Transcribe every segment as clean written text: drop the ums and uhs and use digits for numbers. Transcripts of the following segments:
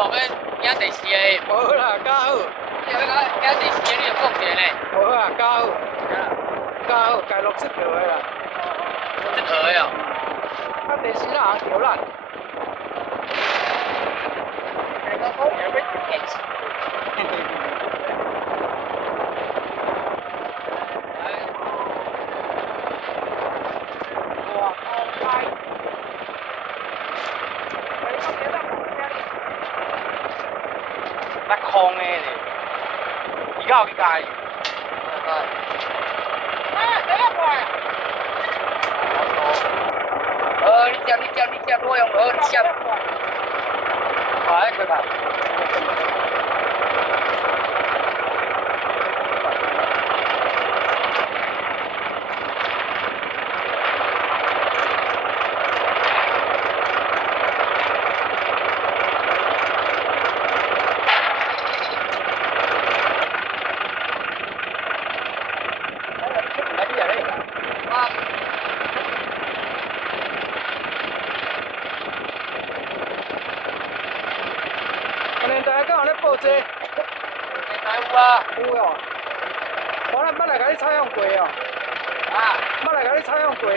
路要行第四个。无啦，加好。你要行第四个，你就讲一个呢。无啊，加好。加好，家60条的啦。这条的哦。啊，第四啦，行桥啦。我讲要要电视。那空的咧，而家有去加油。你接，我用你接。快去吧。年代敢有咧报这？年代有啊。有哦。我捌来甲你采访过哦。啊。捌来甲你采访过。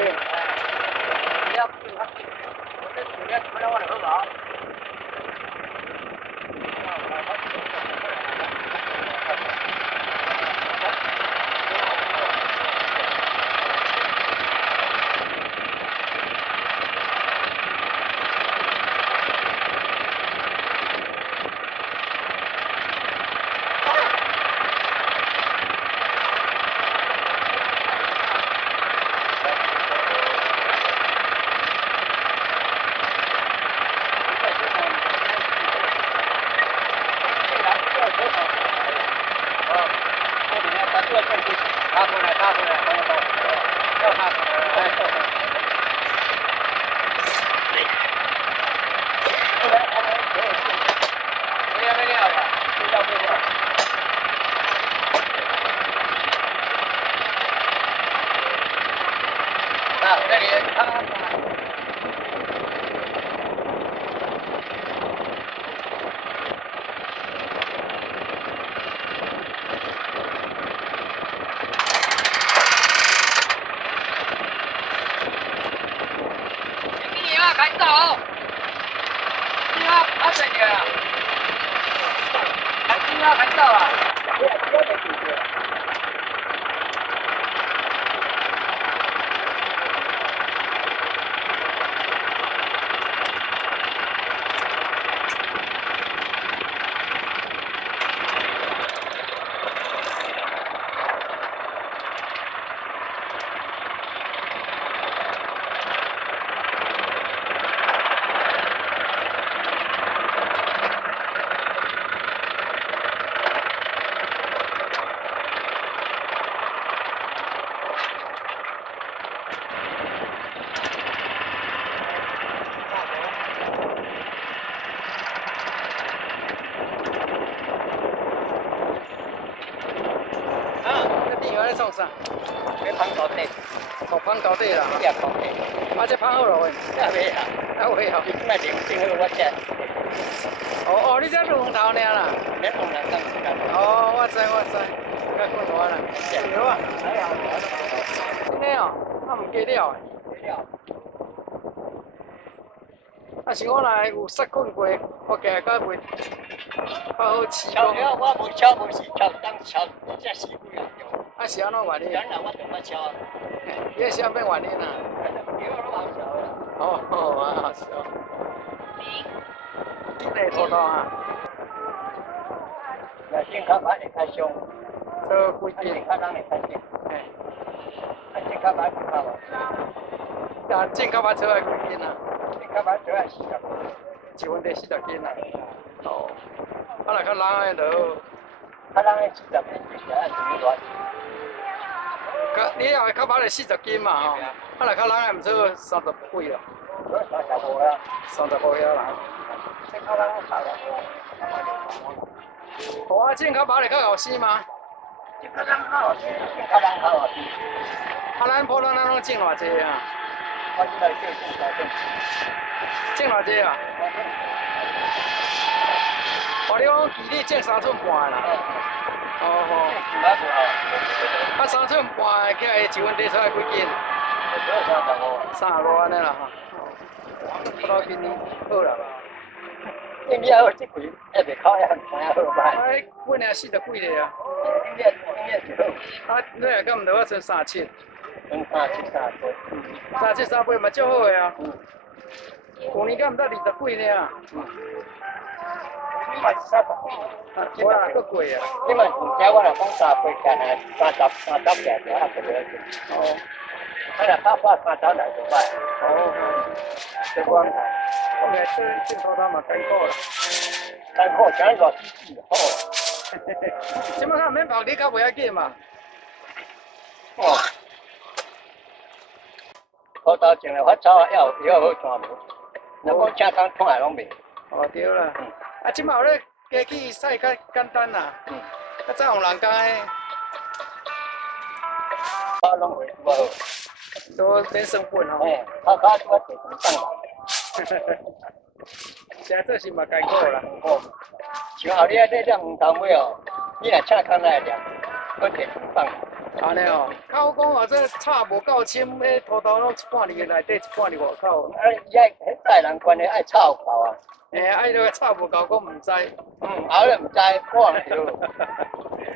开走！你啊，阿谁呀？开机啊，开走啊！在创啥？要放高底，哦，放高底啦。对，高底。啊，这放好了喂。还未啊？还未啊？你卖两斤好我吃。哦，你这龙头尔啦？免龙头当时间。哦，我知，较快活啦。是啊。真的哦，啊唔加料诶。加料。啊，是我来有杀菌过，我家较袂较好吃。炒了我无炒，无是炒当炒，这死鬼啊！啊是安怎原理？当然我怎么炒啊？你是啥物原理呐？哦，啊好笑。你内拖到啊？那健康版会较凶，做几斤？较人会较少。嘿，啊健康版就较无。啊健康版做来几斤啊？健康版做来40，1分地40斤啊。哦，啊来较人的就，较人的40斤就是爱上大。你后较饱就40斤嘛吼，啊来较人的毋错30几咯。35啊，35遐啦。这较人差啦。哦，啊，这较饱就较后生吗？这较人较后生，这较人较后生。啊，咱普通咱拢种偌济啊？我现在就种3种。种偌济啊？哦，你讲距离种3寸半啦。哦吼。啊，3寸半起来一分地出来几斤？30多安尼啦哈。不到今年好啦。今年好这几，也袂考也唔知影好歹。哎，本来40几个啊。今年就好。啊，你来敢唔得我剩37？剩37、37、38嘛，足好个啊。去年敢唔得20几呢？你嘛是30几？无啦，搁贵啊。你嘛唔知我若讲30几件啊，30件就还不了。哦。我若拍30来就歹。哦。这光台。我来这头他嘛艰苦啦。艰苦，今热天气好。即摆较免跑你较袂要紧嘛。哦。土豆种了发草啊，要好全无。若讲正当看来拢袂。哦对啦。啊，即摆有咧加去晒较简单啦。较早用人工诶。我拢会无好。都免成本吼。我地我地成放啦。现在做是嘛艰苦啦。哦。像后日你这黄头尾哦，你若请空来量，我地成放。安尼哦，较好讲话这炒无够深，迄土豆拢一半入内底，一半入外口。啊，伊爱迄大人关的爱炒够啊。爱那个炒无够，我唔知。后日唔知，我唔着。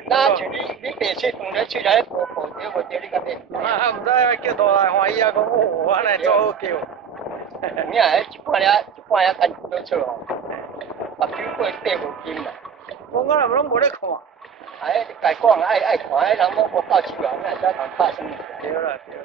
那像你白切饭咧，切来薄薄着，无着你甲咩？啊，唔知叫大人欢喜啊，讲哦，安尼做好叫。你若一半仔干都错哦，目睭过爬无金啦。我若拢无咧看。哎，你家讲爱看，人拢无够手啊，那才通拍算。对啦对啦。